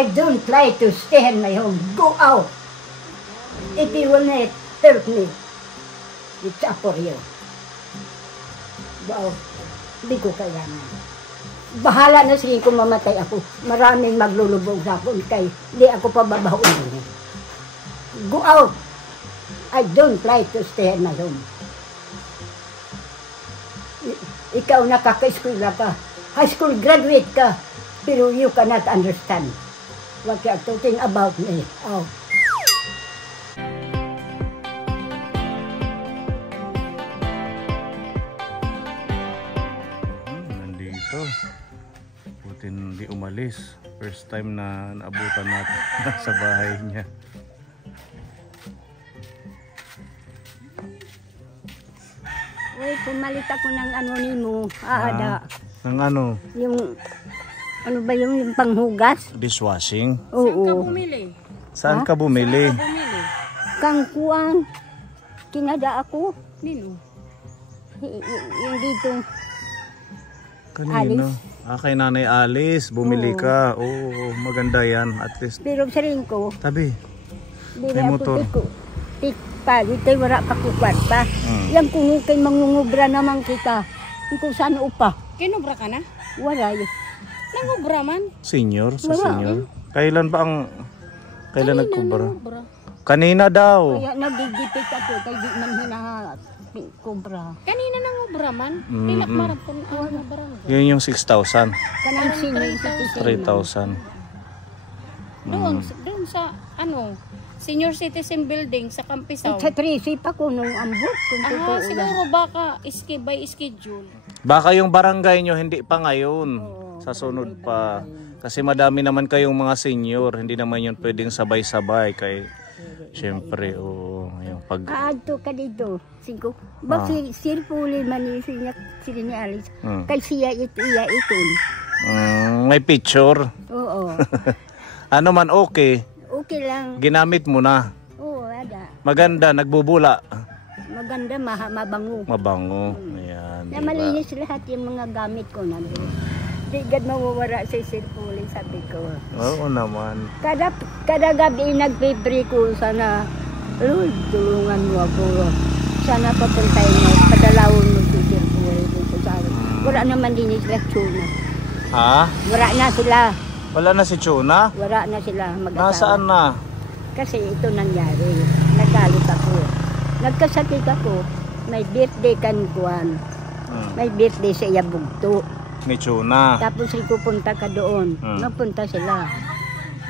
I don't try to stay in my home. Go out. If you will not hurt me, it's up for you. Go out. Hindi ko kailangan. Bahala na siya kung mamatay ako. Maraming maglulubog sa akin kay hindi ako pababahuin. Go out. I don't try to stay in my home. Ikaw nakaka-eskwela ka. High school graduate ka. Pero you cannot understand what you are talking about me. Oh. Nandito. Buti hindi umalis. First time na naabutan natin sa bahay niya. Uy, pumalit ako ng ano ni mo. Ada. Ng ano? Yung, ano ba yung panghugas? Dishwashing? Oo. Saan ka bumili? Saan ka bumili? Saan ka bumili? Kangkuang. Kinada ako. Nino? Yung dito. Kanino? Kay Nanay Alice. Bumili ka. Oo, maganda yan. At least. Pero sa rin ko. Tabi. May motor. Pa, dito wala pa kukwat pa. Yan kung kay mangungubra naman kita. Kung saan upa. Kinubra ka na? Wala yun. Nangubra man? Senior? Sa Wala. senior? Kailan ba ang... Kailan nagkubra? Nangubra. Kanina daw. Kaya nagigipit ako kay di man hinakubra. Kanina nangubra man? Pilak marap kung ano barangay. Yun yung 6,000. Kanang senior 3,000. Doon sa ano, Senior Citizen Building sa Campisaw. Sa 3 pa ko nung ambot. Kung totoo lang. Siguro baka by schedule. Baka yung barangay nyo hindi pa ngayon. Sa sunod pa. Kasi madami naman kayong mga senior. Hindi naman yun pwedeng sabay-sabay. Kay syempre, yung pag... Aadto ka dito. Singko. Bak sir puli man siya ni Alice. Kay siya iya iton. May picture. Oo. Ano man okay. Okay lang. Ginamit mo na. Oo, ada. Maganda, nagbubula. Maganda, mabango. Mabango. Ayan, Na diba? malinis lahat yung mga gamit ko na doon. Di gad mawawala sa sirpuli, sabi ko. Oo naman. Kada gabi nagpipre ko, sana, Lord, tulungan mo ako. Sana papuntayin mo, padalawin mo si sirpuli dito sa akin. Wala naman din sila tsuna. Ha? Wala na sila. Wala na si Chuna? Wala na sila mag-asawa. Nasaan na? Kasi ito nangyari. Nagalit ako. Nagkasakit ako. May birthday kankuan. May birthday sa Iyabugto. Ni Chuna. Tapos pupunta ka doon. Napunta sila.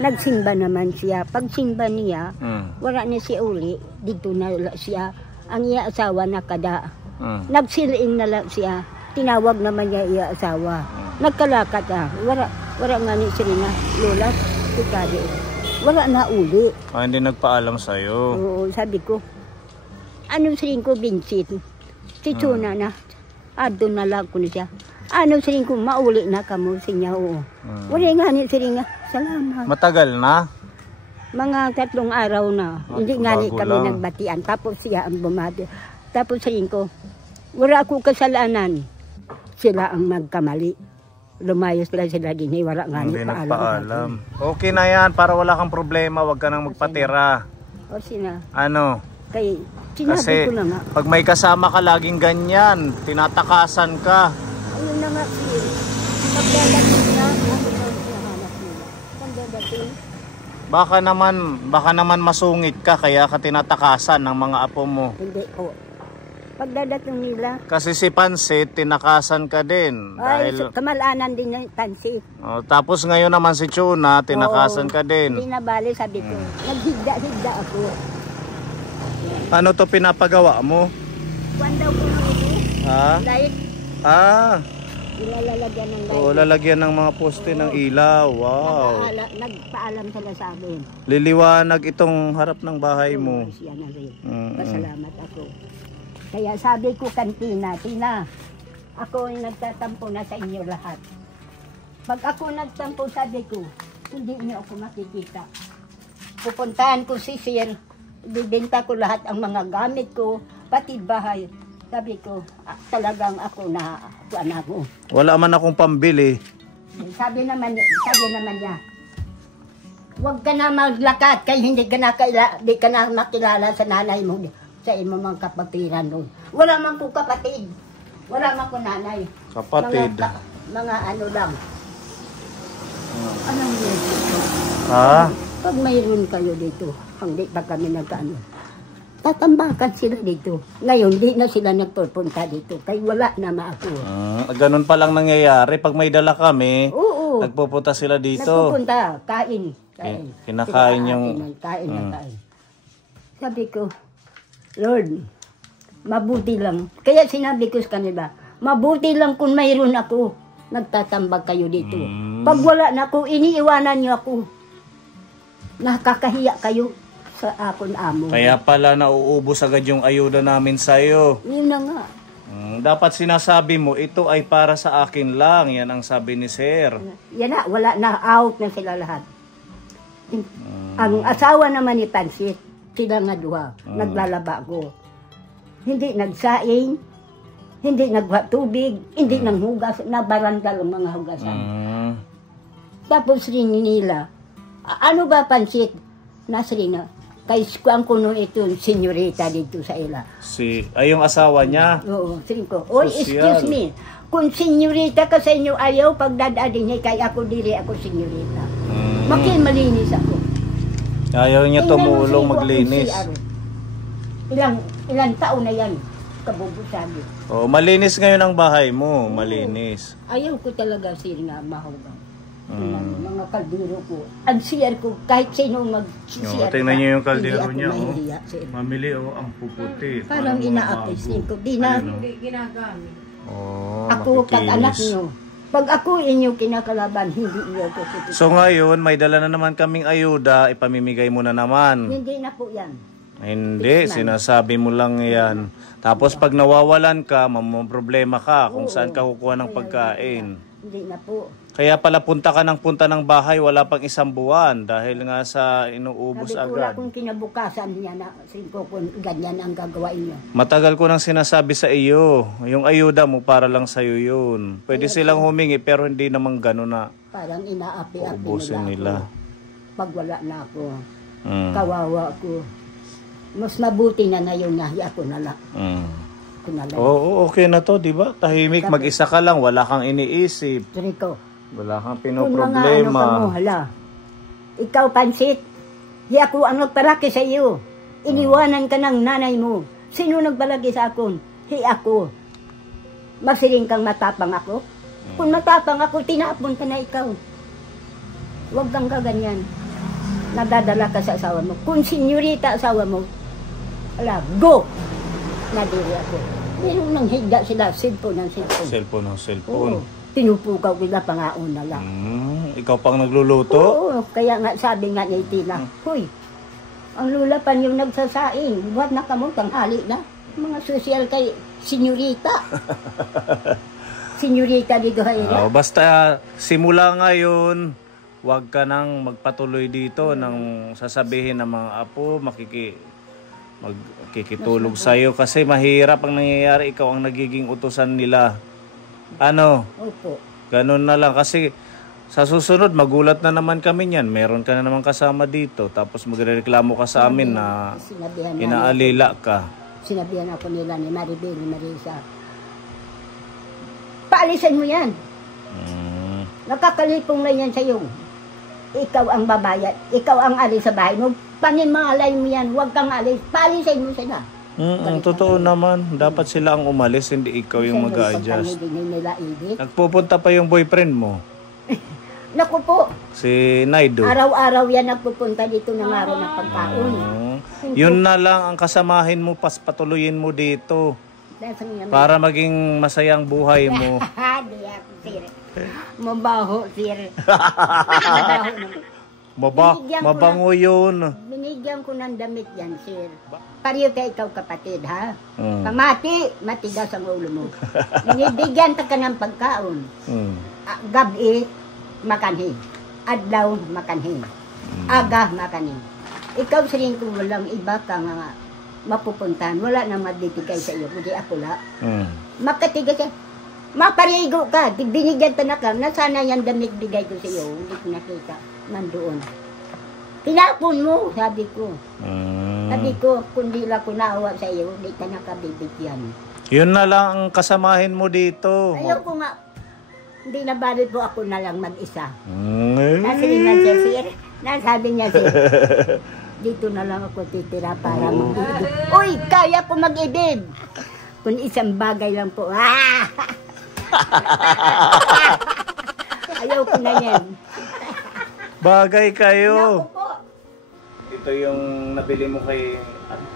Nagsimba naman siya. Pag simba niya, wala na si uli. Dito na siya. Ang iya asawa na kada. Nagsiling na lang siya. Tinawag naman niya iya asawa. Nagkalakat Wala nga ni Serena, Lola, Sikari. Wala na uli. Hindi nagpaalam sa'yo. Oo, sabi ko. Anong siring ko, Vincent? Si Chuna na. Doon na lang ko na siya. Anong siring ko, mauli na ka mo siya, oo. Wala nga ni Serena, salamat. Matagal na? Mga 3 araw na. Hindi nga ni kami nagbatian. Tapos siya ang bumati. Tapos siring ko, wala ako kasalanan. Sila ang magkamali. Lumayos lang sila din, wala nga hindi nagpaalam. Okay na yan, para wala kang problema, wag ka nang magpatira. O sina? Ano? Kay, sinabi Kasi ko na nga. pag may kasama ka laging ganyan, tinatakasan ka. Ayun na nga siya. Pagdadating na, pagdadating. Baka naman masungit ka, kaya ka tinatakasan ng mga apo mo. Hindi po. Pagdadating nila. Kasi si Pansit, tinakasan ka din. Ay, Dahil, kamalanan din ng tansi. tapos ngayon naman si Chuna, tinakasan ka din. Hindi na bali, sabi ko. Naghigda-higda ako. Ano to pinapagawa mo? Kuwan daw ko ng ito. Ha? Light. Ilalagyan ng light. Oo, lalagyan ng mga poste ng ilaw. Wow. Nagpaalam sila sa amin. Liliwanag itong harap ng bahay mo. Siya na rin. Pasalamat ako. Kaya sabi ko kantina, Tina, ako ay nagtatampo na sa inyo lahat. Pag ako nagtampo, sabi ko, hindi niyo ako makikita. Pupuntahan ko si Sir, bibenta ko lahat ang mga gamit ko, pati bahay. Sabi ko, talagang ako na ako. Wala man akong pambili. Sabi naman niya, Huwag ka na maglakad kay hindi ka na, di ka na makilala sa nanay mo, sa imo mga kapatiran nun. Wala man ko kapatid. Wala man ko nanay. Kapatid. Mga ano lang. Anong yun? Ha? Pag mayroon kayo dito, hindi pa kami nagkaano. Tatambakan sila dito. Ngayon, di na sila nagpupunta dito. Kaya wala na ako. Ganun pa lang nangyayari. Pag may dala kami, Oo. nagpupunta sila dito. Nagpupunta, kain. Kinakain yung... Kain. Sabi ko, Lord, mabuti lang. Kaya sinabi ko sa kanila, mabuti lang kung mayroon ako. Nagtatambag kayo dito. Pag wala na ako, iniiwanan niyo ako. Nakakahiya kayo sa akon amo. Kaya pala nauubos agad yung ayuda namin sa'yo. Yun na nga. Dapat sinasabi mo, ito ay para sa akin lang. Yan ang sabi ni Sir. Yan na, wala na, out na sila lahat. Ang asawa naman ni Pansit, sila nga duha, naglalaba ko. Hindi nagsaing, hindi nagwa tubig, hindi nang hugas, nabarandal ang mga hugasan. Tapos rin nila, ano ba Pansit? Nasrina, kay kuang kuno ito, senyorita dito sa ila. Yung asawa niya? Oo, sinin ko. Oh, excuse me. Kung senyorita ka sa inyo ayaw, pagdadadin niya, kay ako diri ako senyorita. Malinis ako. Ayaw niya tumulong maglinis. Ilang taon na yan, kabubusagi. Oh, malinis ngayon ang bahay mo, malinis. Ayaw ko talaga sir na mahugang. Mga kaldero ko. Ang siyar ko, kahit sino mag-siyar tingnan niyo yung kaldero hindi niya. ako mahihiya, sir. Mamili ang puputi. Parang ina-appreciate ko. Di na, ako kag-anak niyo. Pag ako inyo kinakalaban, hindi niyo ko sitito. So ngayon, may dala na naman kaming ayuda, ipamimigay mo na naman. Hindi na po yan. Hindi, sinasabi mo lang yan. Tapos pag nawawalan ka, problema ka kung saan ka kukuha ng pagkain. Hindi na po. Kaya pala punta ka ng bahay, wala pang 1 buwan dahil nga sa inuubos Sabi ko, agad. wala kung kinabukasan niya na ko kung ganyan ang gagawain niya. Matagal ko nang sinasabi sa iyo, yung ayuda mo para lang sa iyo yun. Pwede silang humingi pero hindi naman gano'n na parang inaapi-api ubusin nila. Pag wala na ako, kawawa ako. Mas mabuti na yun na ako na lang. Oo, okay na to, di ba? Tahimik, mag-isa ka lang, wala kang iniisip. Rico, Wala kang kung mga ano pinoproblema. ka mo, hala. Ikaw, Pansit, di ako ang nagparaki sa iyo. Iniwanan ka ng nanay mo. Sino nagbalagi sa akon? Ako. Masiling kang matapang ako? Kung matapang ako, tinapon ka na ikaw. Huwag kang kaganyan. Nadadala ka sa asawa mo. Kung senyorita asawa mo, hala, go! Nadiri ako. Meron nang higa sila, cellphone ng cellphone. Cellphone. Oo. Tinupukaw nila pangaon na lang. Ikaw pang nagluluto? Oo, kaya nga sabi nga ni Tina, huy, ang lula pa yung nagsasaing, buhat na kamo, tanghali na. Mga sosyal kay senyorita. Senyorita dito hayra. Basta simula ngayon, huwag ka nang magpatuloy dito nang sasabihin ng mga apo, magkikitulog sa'yo kasi mahirap ang nangyayari, ikaw ang nagiging utusan nila. Ano? Opo. Ganun na lang kasi sa susunod magulat na naman kami niyan. Meron ka na naman kasama dito tapos magrereklamo ka sa amin na inaalila ka. Sinabihan ako nila ni Maribel, ni Marisa. Paalisan mo yan. Nakakalipong na yan sa'yo. Ikaw ang babayad. Ikaw ang alis sa bahay mo. Panimalay mo yan. Huwag kang alis. Paalisan mo sila. Totoo naman. Dapat sila ang umalis, hindi ikaw yung mag-a-adjust. Nagpupunta pa yung boyfriend mo. Naku po. Si Naido. Araw-araw yan nagpupunta dito ng araw ng pagkaon. Yun na lang ang kasamahin mo, patuloyin mo dito. Para maging masayang buhay mo. Di ako, sir. Mabaho, sir. Mabango yun. Binigyan ko ng damit yan, sir. Pariyo ka ikaw kapatid, ha? Pamati, matigas ang ulo mo. Binibigyan ka ng pagkaon. Gabi, makanhin. Adlaw, makanhin. Aga, makanhin. Ikaw sirin kung walang iba ka nga mapupuntahan. Wala na mabibigay sa iyo. Kundi ako la. Makatigas yan. Maparigo ka. Binigyan ka na ka. Nasana yan damit bigay ko sa iyo. Hindi ko nakita. Nandoon. Tinapon mo, sabi ko. Mm. Sabi ko, kung di lang ko naawa sa iyo, di ka nakabibigyan. Yun na lang ang kasamahin mo dito. Ayaw ko nga, hindi na bali po ako na lang mag-isa. Mm. Nasabi siya, sir. Nasabi niya, sir. Dito na lang ako titira para mag-ibig. Uy, kaya po mag-ibig. Kung isang bagay lang po. Ah! Ayaw ko na yan. Bagay kayo. Naku po. Ito yung nabili mo kay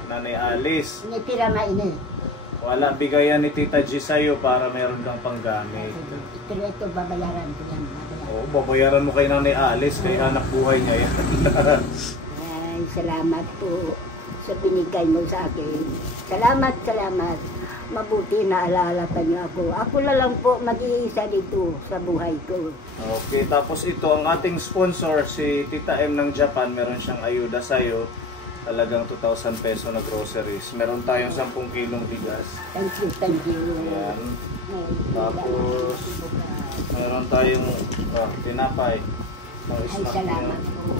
Nanay Alice. Nitira na ini. Wala, bigayan ni Tita G sa'yo para meron kang panggamit. Ito babayaran ko yan. Oo, babayaran mo kay Nanay Alice, kay anak buhay niya yan. Ay, salamat po sa binigay mo sa akin. Salamat, salamat. Mabuti na alala pa niyo ako. Ako na lang po mag-iisa dito sa buhay ko. Okay, tapos ito ang ating sponsor, si Tita M ng Japan. Meron siyang ayuda sa'yo. Talagang 2,000 peso na groceries. Meron tayong 10 kilong bigas. Thank you, thank you. Ayan. Tapos, meron tayong tinapay. Ay, salamat po.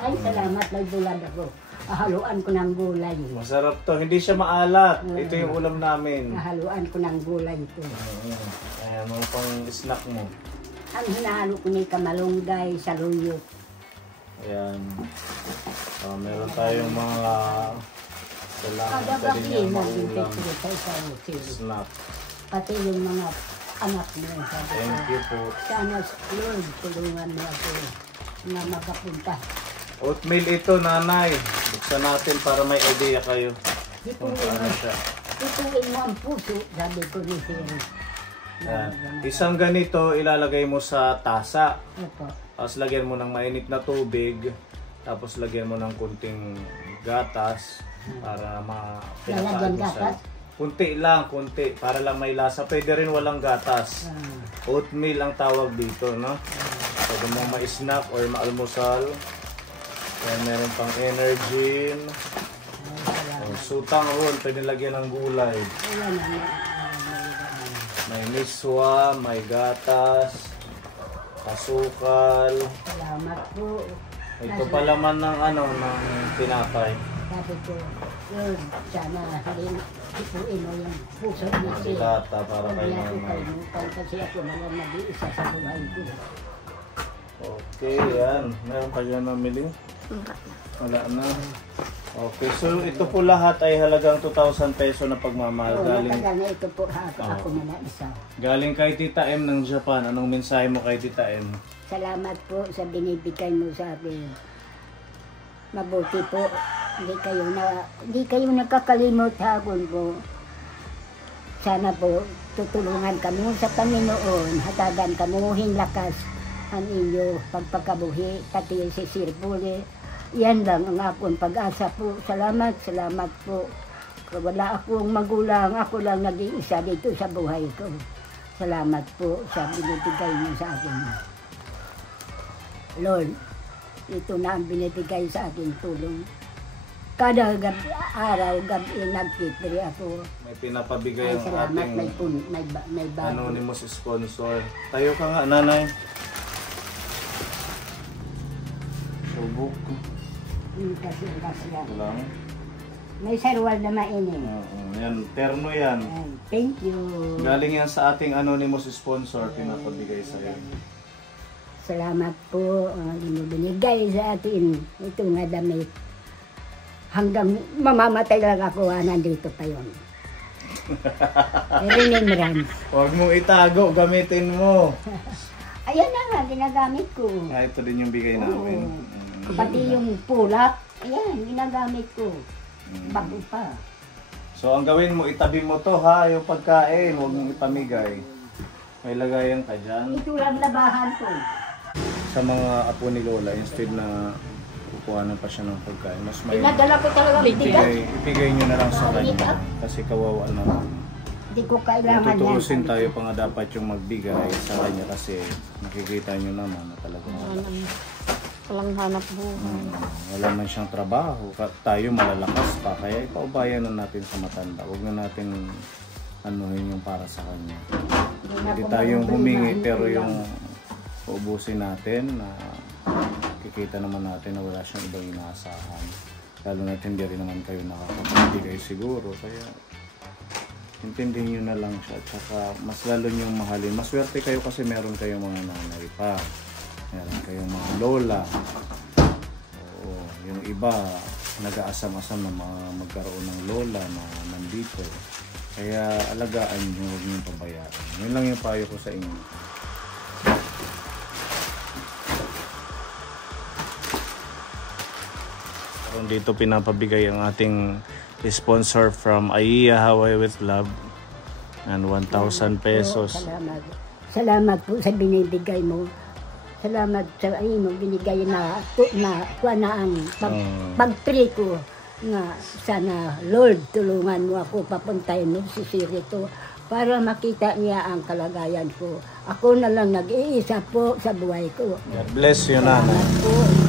Ay, salamat. May bulad ako. Haluan ko ng gulay. Masarap to. Hindi siya maalat. Ito yung ulam namin. Haluan ko ng gulay ito. Ayan, mga pang snack mo. Ang hinahalo ko ni kamalunggay, saluyot. Ayan. Meron tayong mga kailangan Kada pwede gabi, niyang nag-intake maulam. ko sa Snack. pati yung mga anak mo. Sabi Thank ko, you po. sana Lord, tulungan mo ako na makapunta. Oatmeal ito, nanay. Buksan natin para may idea kayo. Kung Ituin paano siya. mo ang puso, sabi ko ni Sir. Ayan. Isang ganito, ilalagay mo sa tasa. Opo. Tapos lagyan mo ng mainit na tubig. Tapos lagyan mo ng kunting gatas para Lalagyan gatas? Kunti lang, kunti. Para lang may lasa. Pwede rin walang gatas. Oatmeal ang tawag dito, no? Pwede mo ma-snack or ma-almusal. Ayan, meron pang energy. Sutang ron, pwede lagyan ng gulay. May miswa, may gatas, asukal. Salamat po. Ito pa laman ng ng tinapay. Sabi ko, Lord, sana halin, ipuin mo yung puso ni Sir. Dilata para kay Hindi ako mama. kalimutan kasi ako na lang nag-iisa sa buhay ko. Okay, yan. Meron pa dyan namili? Wala na. Okay, so ito po lahat ay halagang 2,000 peso na pagmamahal. Matagal na ito po ako na isa. Galing kay Tita M ng Japan. Anong mensahe mo kay Tita M? Salamat po sa binibigay mo sa akin. Mabuti po. Hindi kayo nakakalimot hapon po. Sana po tutulungan kami sa Panginoon. Hatagan kamuhing lakas ang inyo pagpakabuhi. Pati si Sir Puli. Yan lang ang akong pag-asa po. Salamat, salamat po. Wala akong magulang. Ako lang nag-iisa dito sa buhay ko. Salamat po sa binibigay mo sa akin. Lord, ito na ang binibigay sa akin tulong. Kada araw, gabi, nagtitri ako. May pinapabigay Ay, ang salamat, ating may bago. anonymous sponsor. Tayo ka nga, nanay. Subok. Kasi yan. Lang. May sarwal na mainit. Yan, terno yan. Thank you. Galing yan sa ating anonymous sponsor, pinapabigay sa iyo. Salamat po ang binibigay sa atin. Ito nga damit. Hanggang mamamatay lang ako, nandito pa yun. Remembrance. Huwag mong itago, gamitin mo. Ayan na nga, ginagamit ko. Ito din yung bigay namin. Pati yung pulak, ayan, ginagamit ko. Bago pa. So ang gawin mo, itabi mo to ha, yung pagkain, huwag mong ipamigay. May lagayan ka dyan. Ito lang labahan ko. Sa mga apo ni Lola, instead na kukuhanan pa siya ng pagkain, mas may Pinadala ko talaga bigat. ibigay nyo na lang sa kanya. Kasi kawawa naman. Hindi ko kailangan yan. Tuturusin tayo pa nga dapat yung magbigay sa kanya kasi nakikita nyo naman na talagang Walang hanap buhay. wala man siyang trabaho. Tayo malalakas pa, kaya ipaubayan na natin sa matanda. Huwag na natin anuhin yung para sa kanya. Hindi tayong humingi pero yung uubusin natin na nakikita naman natin na wala siyang ibang inaasahan. Lalo na hindi rin naman kayo nakakapagigay siguro. Kaya intindihin nyo na lang siya. At saka mas lalo nyo mahalin. Maswerte kayo kasi meron kayong mga nanay pa. Meron kayong mga lola. Oo, yung iba nag-aasam-asam na magkaroon ng lola na nandito. Kaya alagaan nyo, huwag nyo pabayaan. Yun lang yung payo ko sa inyo. Dito pinapabigay ang ating sponsor from Aiya Hawaii with Love and 1,000 pesos. Salamat. Salamat po sa binibigay mo. Salamat sa binigay na ang pag-pray ko na sana Lord tulungan mo ako papuntahin mo si Sirito para makita niya ang kalagayan ko. Ako na lang nag-iisa po sa buhay ko. God bless you, Nanay. Salamat po.